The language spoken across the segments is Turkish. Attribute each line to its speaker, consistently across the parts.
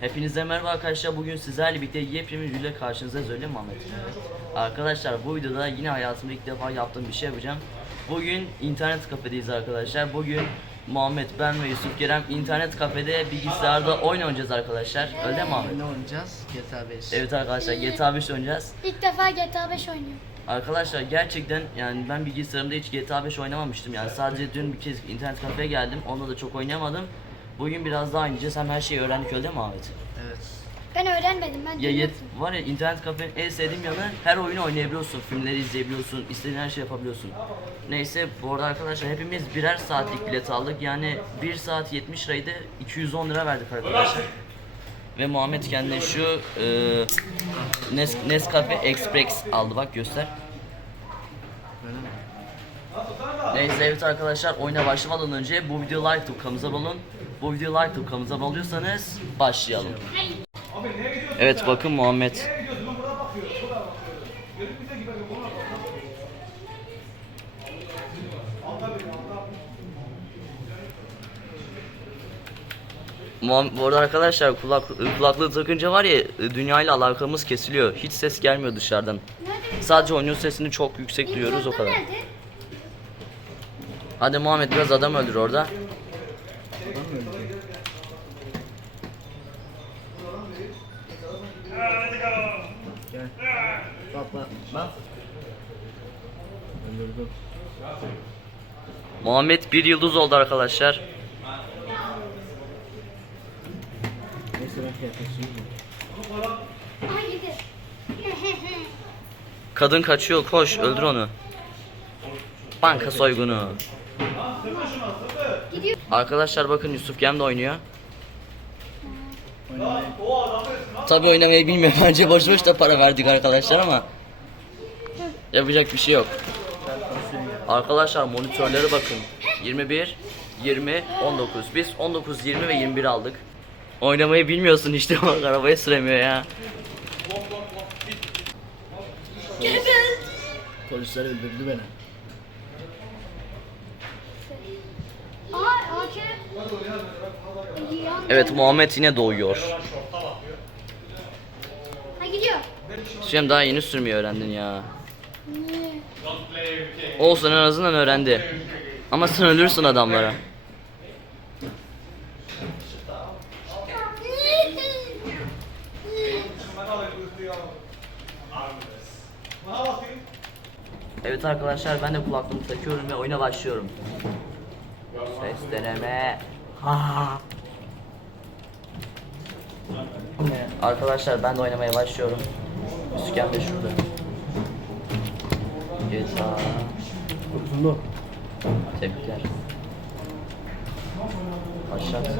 Speaker 1: Hepinize merhaba arkadaşlar. Bugün sizlerle birlikte yepyeni bir videoyla karşınızdayız öyle mi Ahmet? Arkadaşlar bu videoda yine hayatımda ilk defa yaptığım bir şey yapacağım. Bugün internet kafedeyiz arkadaşlar. Bugün Muhammed, ben ve Yusuf Kerem internet kafede bilgisayarda oyun oynayacağız arkadaşlar. Öyle mi Ahmet?
Speaker 2: Ne oynayacağız? GTA 5.
Speaker 1: Evet arkadaşlar GTA 5 oynayacağız.
Speaker 3: İlk defa GTA 5 oynuyorum.
Speaker 1: Arkadaşlar gerçekten yani ben bilgisayarımda hiç GTA 5 oynamamıştım. Yani sadece dün bir kez internet kafeye geldim. Onda da çok oynayamadım. Bugün biraz daha oynayacağız. Hem her şeyi öğrendik öyle mi Ahmet?
Speaker 2: Evet.
Speaker 3: Ben öğrenmedim ben
Speaker 1: Ya yet, var ya internet kafenin en sevdiğim yanı her oyunu oynayabiliyorsun, filmleri izleyebiliyorsun, istediğin her şey yapabiliyorsun. Neyse bu arada arkadaşlar hepimiz birer saatlik bilet aldık. Yani 1 saat 70 liraydı 210 lira verdik arkadaşlar. Ve Muhammed kendine şu e, Nes, Nescafe Express aldı bak göster.
Speaker 2: Böyle mi?
Speaker 1: Neyse evet arkadaşlar oyuna başlamadan önce bu video like atıp kanalımıza abone olun. Bu video like atıp kanalımıza abone oluyorsanız başlayalım. Evet bakın Muhammed. Muham- Bu arada arkadaşlar kulak, kulaklığı takınca var ya dünyayla alakamız kesiliyor. Hiç ses gelmiyor dışarıdan. Sadece oyunun sesini çok yüksek duyuyoruz o kadar. Hadi Muhammed biraz adam öldür orada.
Speaker 2: Adam mı öldü? Gel. Öldürdüm.
Speaker 1: Muhammed bir yıldız oldu arkadaşlar.
Speaker 2: Neyse ben kıyafetçiyim.
Speaker 3: Aha gidiyor.
Speaker 1: Kadın kaçıyor koş öldür onu. Banka soygunu. Arkadaşlar bakın Yusuf Gem de oynuyor. Tabi oynamayı bilmiyor. Bence boş boş da para verdik arkadaşlar ama. Yapacak bir şey yok. Arkadaşlar monitörlere bakın. 21, 20, 19. Biz 19, 20 ve 21 aldık. Oynamayı bilmiyorsun işte bak arabayı süremiyor ya.
Speaker 2: Polisler öldürdü beni.
Speaker 1: Evet Muhammed yine doğuyor.
Speaker 3: Ha gidiyor.
Speaker 1: Şimdi daha yeni sürmeyi öğrendin ya. Olsun en azından öğrendi. Ama sen ölürsün adamlara. Evet arkadaşlar ben de kulaklığımı takıyorum ve oyuna başlıyorum. Ses deneme. Ha. Arkadaşlar ben de oynamaya başlıyorum. Üsken de şurada. GTA.
Speaker 2: Kurtuldu.
Speaker 1: Tebrikler. Başlat.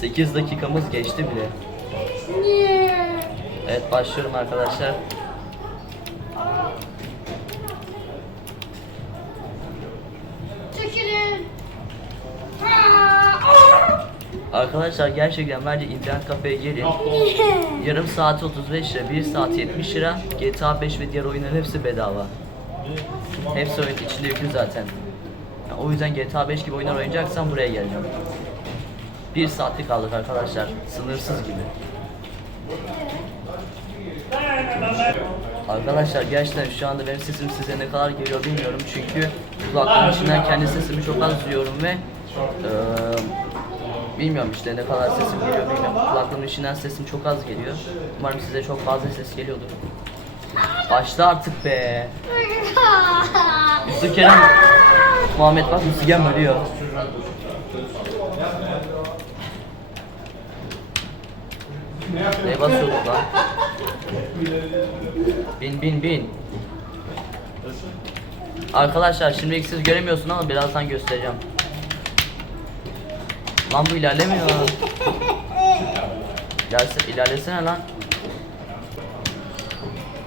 Speaker 1: Sekiz dakikamız geçti bile.
Speaker 3: Niye?
Speaker 1: Evet başlıyorum arkadaşlar.
Speaker 3: Çekilin. Aa!
Speaker 1: Arkadaşlar gerçekten bence internet kafeye gelin. Yarım saat 35 lira, 1 saat 70 lira. GTA 5 ve diğer oyunların hepsi bedava. Hepsi oyun içinde yüklü zaten. Yani o yüzden GTA 5 gibi oyunlar oynayacaksan buraya geleceğim. 1 saatlik aldık arkadaşlar. Sınırsız gibi. Arkadaşlar gerçekten şu anda benim sesim size ne kadar geliyor bilmiyorum çünkü kulaklığın içinden kendi sesimi çok az duyuyorum ve eee, bilmiyorum işte ne kadar sesim geliyor bilmiyorum. Kulaklığın içinden sesim çok az geliyor. Umarım size çok fazla ses geliyordur. Başla artık be. Yusuf Kerem, Muhammed bak Yusuf Kerem ölüyor. Ne basıyorduk lan? Bin bin bin. Arkadaşlar şimdilik siz göremiyorsun ama birazdan göstereceğim. Lan bu ilerlemiyor. İlerse, ilerlesene lan.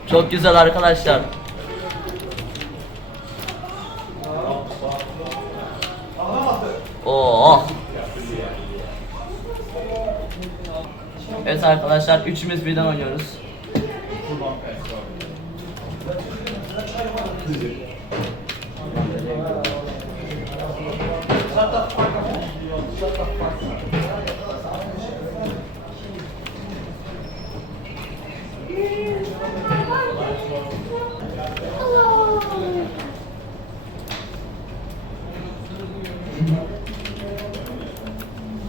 Speaker 1: Çok güzel arkadaşlar. Oo. Evet arkadaşlar üçümüz birden oynuyoruz.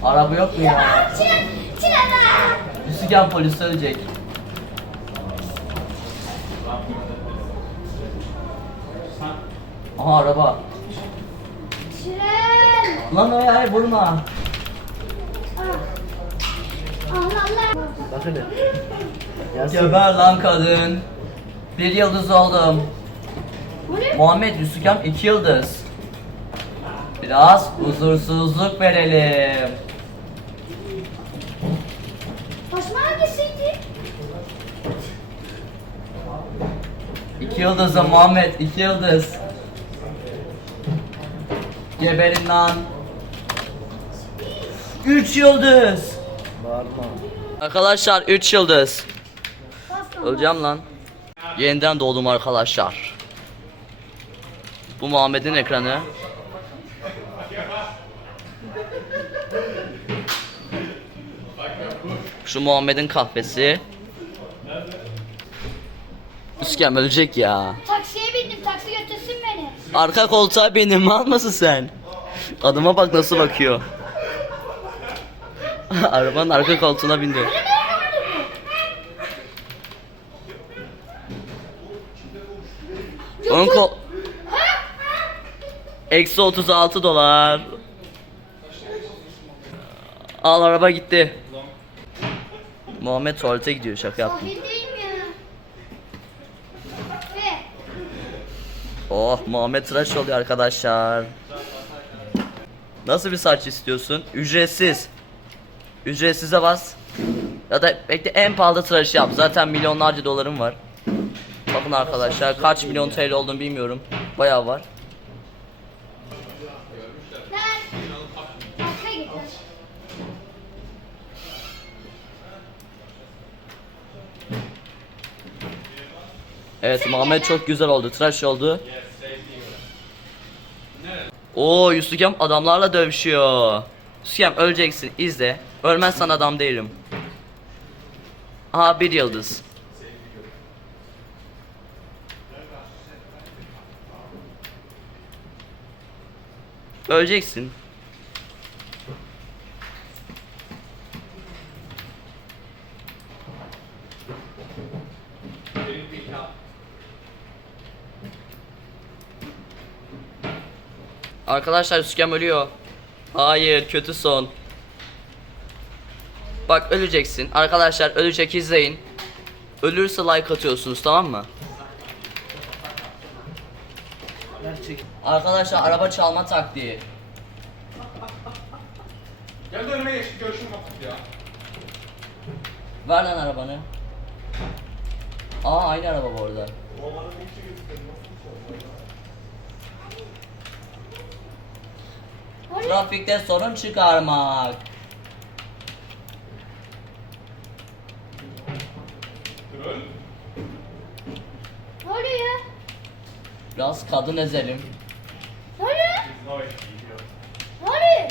Speaker 1: Araba yok mu ya? Üsüken polis ölecek. Aha araba.
Speaker 3: Tren.
Speaker 1: Lan hayır hayır vurma.
Speaker 2: Bak hele. Yasin.
Speaker 1: Geber lan kadın. Bir yıldız oldum.
Speaker 3: Bu ne?
Speaker 1: Muhammed Yusufkem iki yıldız. Biraz huzursuzluk verelim.
Speaker 3: Osman hangisiydi?
Speaker 1: İki yıldızım Muhammed, iki yıldız. Geberin lan. Üç yıldız.
Speaker 2: Bağırma.
Speaker 1: Arkadaşlar 3 yıldız. Öleceğim lan. Yeniden doğdum arkadaşlar. Bu Muhammed'in ekranı. Şu Muhammed'in kahvesi. Üskem ölecek ya.
Speaker 3: Taksiye bindim. Taksi götürsün beni.
Speaker 1: Arka koltuğa benim mal mısın sen? Adıma bak nasıl bakıyor. Arabanın arka koltuğuna bindi. Onun kol... Eksi 36 dolar. Al araba gitti. Muhammed tuvalete gidiyor şaka yaptım. Oh Muhammed tıraş oluyor arkadaşlar. Nasıl bir saç istiyorsun? Ücretsiz. Ücretsize bas. Ya da bekle en pahalı tıraşı yap. Zaten milyonlarca dolarım var. Bakın arkadaşlar kaç milyon TL olduğunu bilmiyorum. Bayağı var. Evet Muhammed çok güzel oldu. Tıraş oldu. Oo Yusufkem adamlarla dövüşüyor. Yusufkem öleceksin izle. Ölmezsen adam değilim. Aha bir yıldız. Öleceksin. Arkadaşlar Yusufkem ölüyor. Hayır kötü son. Bak öleceksin. Arkadaşlar ölecek izleyin. Ölürse like atıyorsunuz tamam mı?
Speaker 2: Gerçek.
Speaker 1: Arkadaşlar araba çalma taktiği.
Speaker 4: Gel de önüme geçti görüşüm kapat ya.
Speaker 1: Ver lan arabanı. Aa aynı araba bu arada. Trafikte sorun çıkarmak.
Speaker 4: Troll.
Speaker 3: Ne oluyor?
Speaker 1: Biraz kadın ezelim.
Speaker 3: Ne oluyor? Ne oluyor?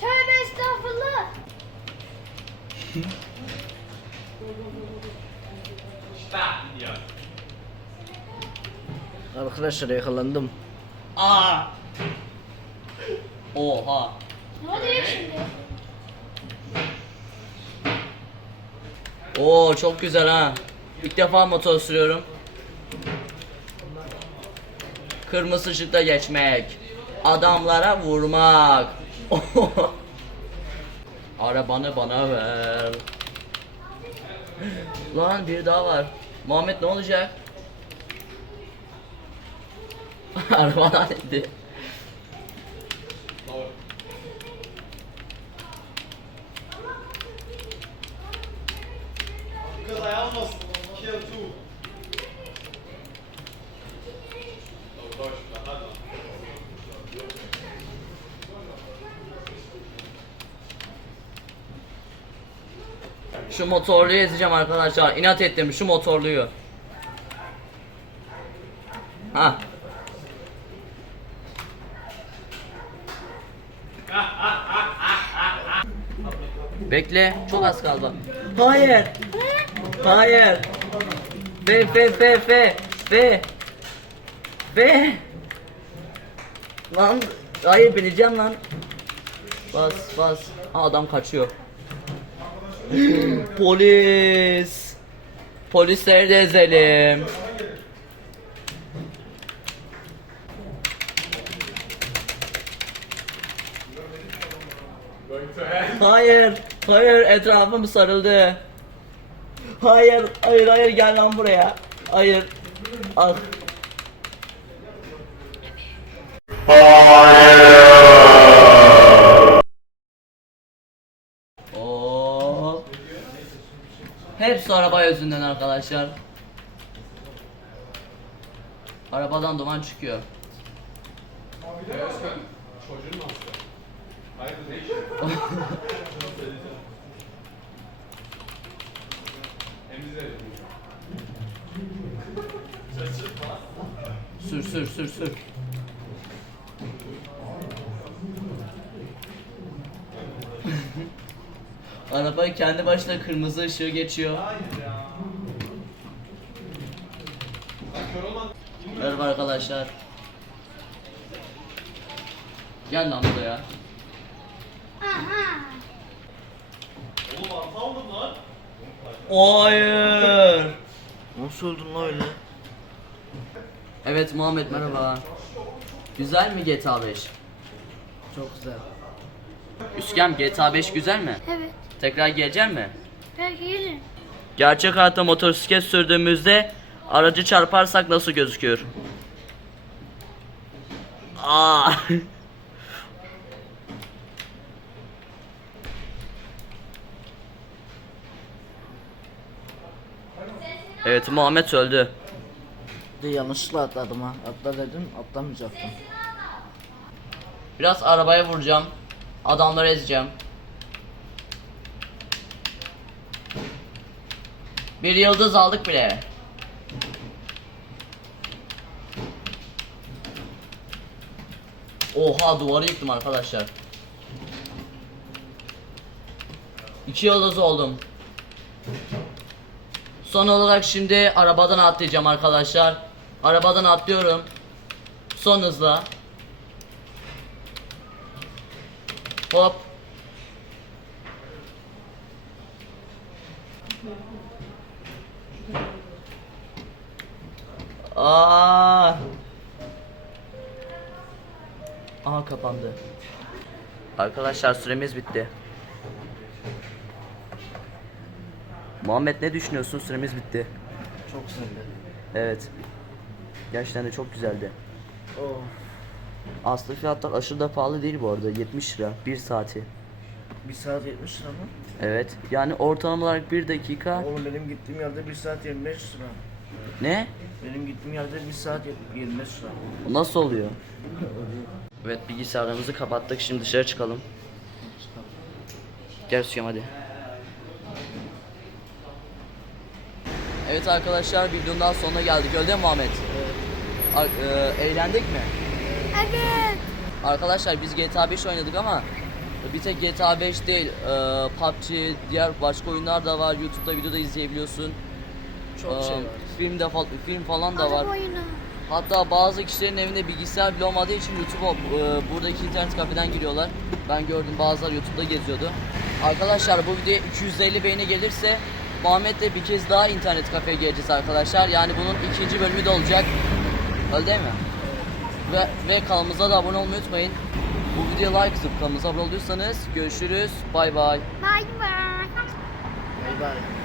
Speaker 3: Tövbe estağfurullah.
Speaker 2: Arkadaşlar yakalandım.
Speaker 1: Aa. Oha.
Speaker 3: Ne oluyor şimdi?
Speaker 1: Oo çok güzel ha. İlk defa motor sürüyorum. Kırmızı ışıkta geçmek. Adamlara vurmak. Arabanı bana ver. Lan bir daha var. Muhammed ne olacak? Arabadan indi.
Speaker 4: Because I almost killed two.
Speaker 1: Şu motorluyu ezeceğim arkadaşlar. İnat ettim şu motorluyu. Ha. Bekle, çok az kaldı. Hayır. Hayır. Fe fe fe fe fe. Fe. Lan hayır bineceğim lan. Bas bas. Aa, adam kaçıyor. Polis. Polisleri de ezelim. Hayır, hayır etrafım sarıldı. Hayır, hayır, hayır gel lan buraya. Hayır. Al. Oo. Hepsi araba yüzünden arkadaşlar. Arabadan duman çıkıyor.
Speaker 4: Ya Özkan, çocuğun? Hayır ne
Speaker 1: Sür sür sür sür. Araba kendi başına kırmızı ışığı geçiyor. Merhaba arkadaşlar. Gel lan buraya.
Speaker 4: Oğlum arpa aldın lan.
Speaker 1: Hayır.
Speaker 2: Nasıl öldün lan öyle?
Speaker 1: Evet Muhammed merhaba. Güzel mi GTA 5?
Speaker 2: Çok güzel.
Speaker 1: Üskem GTA 5 güzel mi?
Speaker 3: Evet.
Speaker 1: Tekrar gelecek mi?
Speaker 3: Belki gelin.
Speaker 1: Gerçek hayatta motosiklet sürdüğümüzde aracı çarparsak nasıl gözüküyor? Aa. Evet Muhammed öldü.
Speaker 2: De yanlışlıkla atladım ha. Atla dedim atlamayacaktım.
Speaker 1: Biraz arabaya vuracağım. Adamları ezeceğim. Bir yıldız aldık bile. Oha duvarı yıktım arkadaşlar. İki yıldız oldum. Son olarak şimdi arabadan atlayacağım arkadaşlar. Arabadan atlıyorum. Son hızla. Hop. Aa. Aha kapandı. Arkadaşlar süremiz bitti. Muhammed ne düşünüyorsun? Süremiz bitti.
Speaker 2: Çok güzeldi.
Speaker 1: Evet. Gerçekten de çok güzeldi.
Speaker 2: Oh.
Speaker 1: Aslı fiyatlar aşırı da pahalı değil bu arada. 70 lira 1 saati.
Speaker 2: 1 saat 70 lira mı?
Speaker 1: Evet. Yani ortalama olarak 1 dakika
Speaker 2: Oğlum benim gittiğim yerde 1 saat 25 lira.
Speaker 1: ne?
Speaker 2: Benim gittiğim yerde 1 saat 25 lira.
Speaker 1: Bu Nasıl oluyor? Evet bilgisayarlarımızı kapattık. Şimdi dışarı çıkalım. Gel Süyem hadi. Evet arkadaşlar videonun daha sonuna geldik. Öyle mi Muhammed? E, eğlendik mi?
Speaker 3: Evet.
Speaker 1: Arkadaşlar biz GTA 5 oynadık ama bir tek GTA 5 değil, e, PUBG, diğer başka oyunlar da var. YouTube'da videoda izleyebiliyorsun.
Speaker 2: Çok şey
Speaker 1: E,
Speaker 2: var.
Speaker 1: Film de fa- film falan da var.
Speaker 3: Oyunu.
Speaker 1: Hatta bazı kişilerin evinde bilgisayar bile olmadığı için YouTube'a e, buradaki internet kafeden giriyorlar. Ben gördüm bazıları YouTube'da geziyordu. Arkadaşlar bu videoya 250 beğeni gelirse Muhammed'le bir kez daha internet kafeye geleceğiz arkadaşlar. Yani bunun ikinci bölümü de olacak. Öyle değil mi? Ve, ve kanalımıza da abone olmayı unutmayın. Bu videoya like atıp kanalımıza abone olduysanız görüşürüz. Bay bay.
Speaker 3: Bye bye.
Speaker 2: Bay bay.